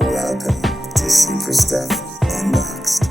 Welcome to Super Stuff Unboxed.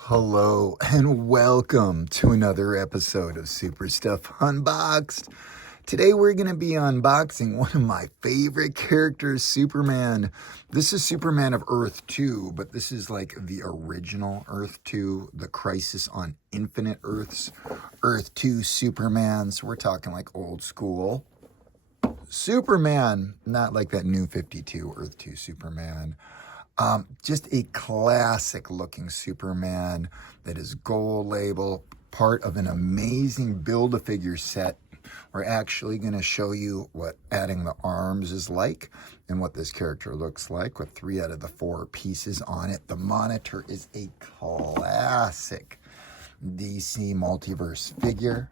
Hello and welcome to another episode of Super Stuff Unboxed. Today we're going to be unboxing one of my favorite characters, Superman. This is Superman of Earth-2, but this is like the original Earth-2, the Crisis on Infinite Earths, Earth-2 Superman. So we're talking like old school Superman, not like that new 52 Earth-2 Superman. Just a classic looking Superman that is gold label, part of an amazing Build-A-Figure set. We're actually going to show you what adding the arms is like and what this character looks like with 3 out of the 4 pieces on it. The monitor is a classic DC Multiverse figure.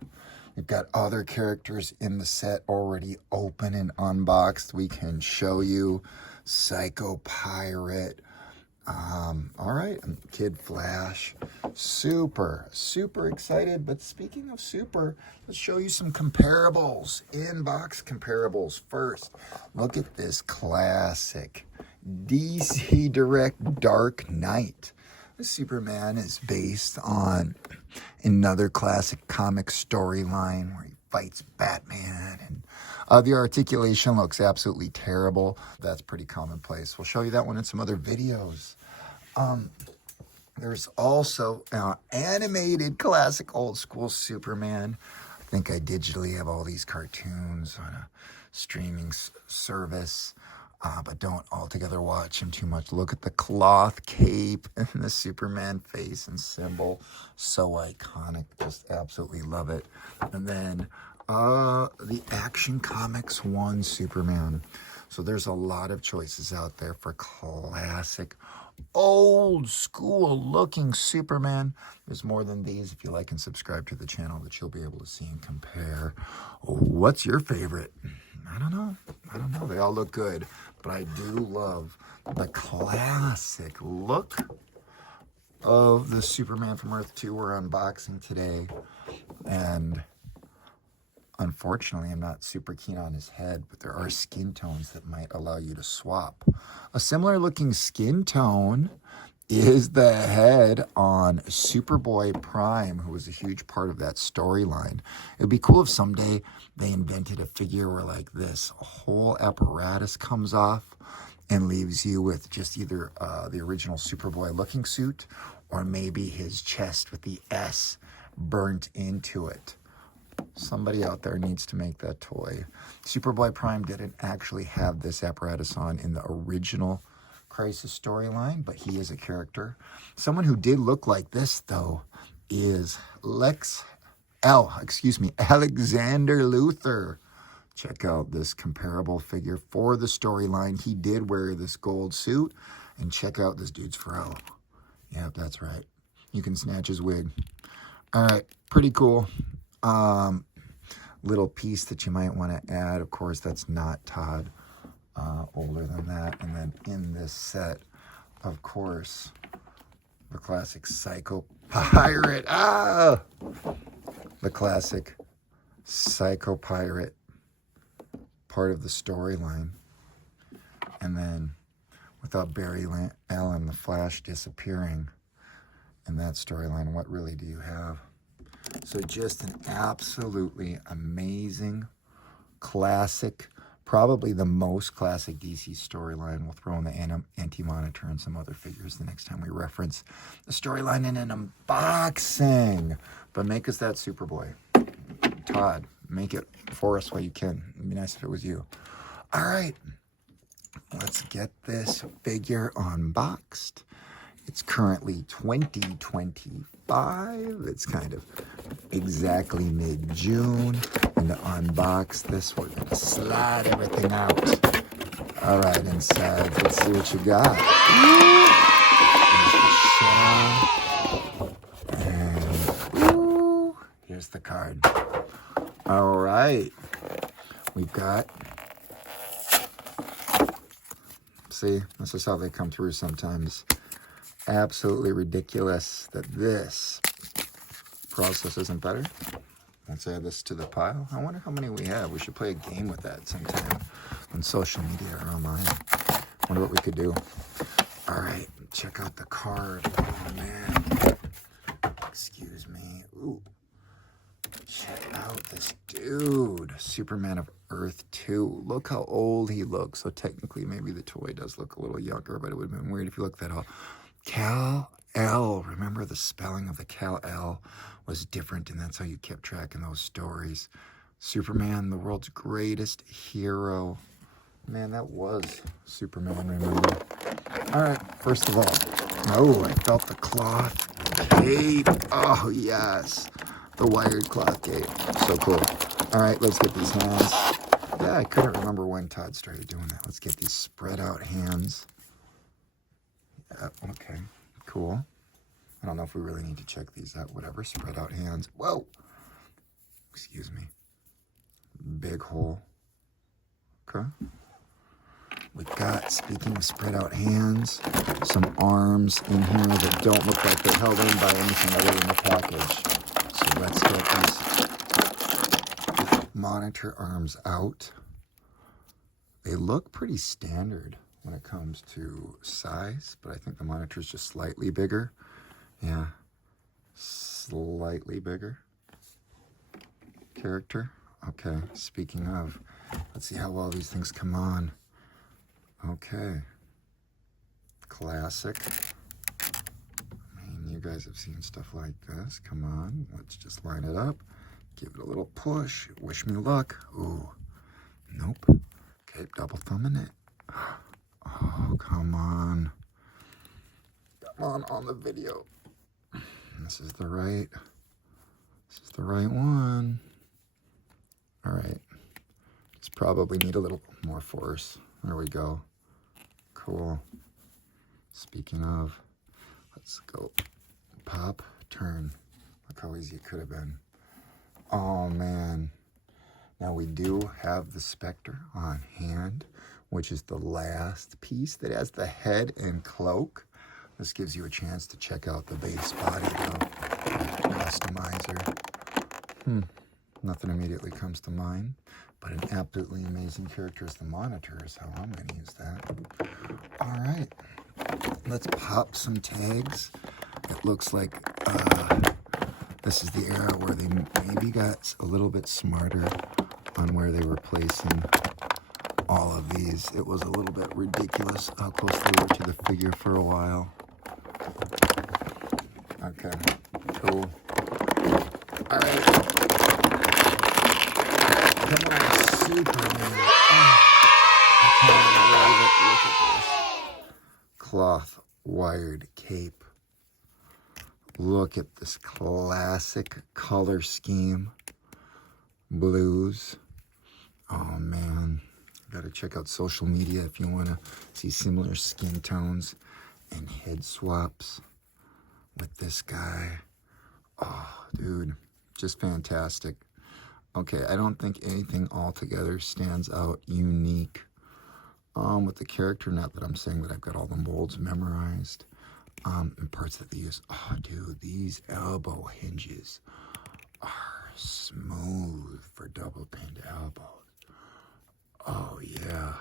We've got other characters in the set already open and unboxed. We can show you Psycho Pirate. All right, Kid Flash. Super excited. But speaking of super, let's show you some comparables. In-box comparables first. Look at this classic DC Direct Dark Knight. This Superman is based on another classic comic storyline where he fights Batman, and the articulation looks absolutely terrible. That's pretty commonplace. We'll show you that one in some other videos. There's also animated classic old school Superman. I think I digitally have all these cartoons on a streaming service, but don't altogether watch them too much. Look at the cloth cape and the Superman face and symbol. So iconic. Just absolutely love it. And then the Action Comics 1 Superman. So there's a lot of choices out there for classic old school looking Superman. There's more than these. If you like and subscribe to the channel, that you'll be able to see and compare. What's your favorite? I don't know. They all look good, but I do love the classic look of the Superman from Earth-2 we're unboxing today. And unfortunately, I'm not super keen on his head, but there are skin tones that might allow you to swap. A similar looking skin tone is the head on Superboy Prime, who was a huge part of that storyline. It would be cool if someday they invented a figure where like this whole apparatus comes off and leaves you with just either the original Superboy looking suit or maybe his chest with the S burnt into it. Somebody out there needs to make that toy. Superboy Prime didn't actually have this apparatus on in the original Crisis storyline, but he is a character. Someone who did look like this, though, is Alexander Luthor. Check out this comparable figure for the storyline. He did wear this gold suit, and check out this dude's fro. Yep, that's right. You can snatch his wig. All right, pretty cool. Little piece that you might want to add. Of course, that's not Todd. Older than that. And then in this set, of course, the classic Psycho Pirate. The classic Psycho Pirate, part of the storyline. And then without Barry Allen, the Flash disappearing in that storyline, what really do you have? So just an absolutely amazing, classic, probably the most classic DC storyline. We'll throw in the Anti-Monitor and some other figures the next time we reference the storyline in an unboxing. But make us that Superboy. Todd, make it for us while you can. It'd be nice if it was you. All right, let's get this figure unboxed It's currently 2025. It's kind of exactly mid-June. And to unbox this, we're going to slide everything out. All right, inside, let's see what you got. There's the shell. And here's the card. All right. We've got, see, this is how they come through sometimes. Absolutely ridiculous that this process isn't better. Let's add this to the pile. I wonder how many we have. We should play a game with that sometime on social media or online. Wonder what we could do. All right, check out the card. Oh, man. Excuse me. Ooh. Check out this dude. Superman of Earth-2. Look how old he looks. So technically, maybe the toy does look a little younger, but it would have been weird if you looked that up. Kal-El. Remember the spelling of the Kal-El was different, and that's how you kept track in those stories. Superman, the world's greatest hero. Man, that was Superman, remember? All right, first of all, oh, I felt the cloth cape. Oh, yes. The wired cloth cape. So cool. All right, let's get these hands. Yeah, I couldn't remember when Todd started doing that. Let's get these spread out hands. Yeah, okay, cool. I don't know if we really need to check these out. Whatever, spread out hands. Whoa! Excuse me. Big hole. Okay. We've got, speaking of spread out hands, some arms in here that don't look like they're held in by anything other than the package. So let's get these monitor arms out. They look pretty standard when it comes to size, but I think the monitor is just slightly bigger. Yeah, slightly bigger. Character. Okay, speaking of, let's see how well these things come on. Okay. Classic. I mean, you guys have seen stuff like this. Come on, let's just line it up. Give it a little push. Wish me luck. Ooh, nope. Okay, double thumbing it. Oh, come on. Come on the video. This is the right one. All right. Just probably need a little more force. There we go. Cool. Speaking of, let's go. Pop, turn. Look how easy it could have been. Oh, man. Now we do have the Spectre on hand, which is the last piece that has the head and cloak. This gives you a chance to check out the base body, though. Customizer. Nothing immediately comes to mind, but an absolutely amazing character is the Monitor is how I'm going to use that. All right, let's pop some tags. It looks like this is the era where they maybe got a little bit smarter on where they were placing all of these. It was a little bit ridiculous how close they were to the figure for a while. Okay, cool. All right. Come on, Superman. Oh, I can't believe it. Look at this. Cloth wired cape. Look at this classic color scheme. Blues. Oh, man. Gotta check out social media if you want to see similar skin tones and head swaps with this guy. Oh, dude. Just fantastic. Okay, I don't think anything altogether stands out unique with the character. Not that I'm saying that I've got all the molds memorized and parts that they use. Oh, dude, these elbow hinges are smooth for double pinned elbows. Oh, yeah.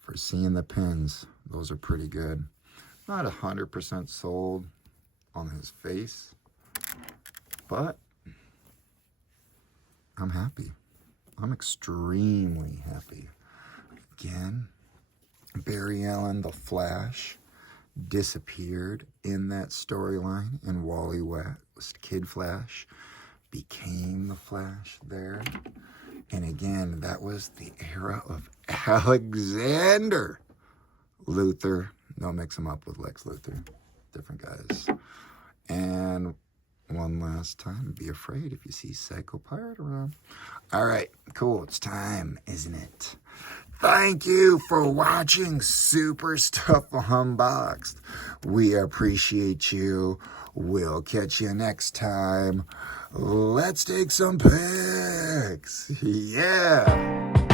For seeing the pins, those are pretty good. Not 100% sold on his face, but I'm happy. I'm extremely happy. Again, Barry Allen, the Flash, disappeared in that storyline, and Wally West, Kid Flash, became the Flash there. And again, that was the era of Alexander Luthor. Don't mix them up with Lex Luthor. Different guys. And one last time, be afraid if you see Psycho Pirate around. All right, cool. It's time, isn't it? Thank you for watching Super Stuff Unboxed. We appreciate you. We'll catch you next time. Let's take some pics. Yeah.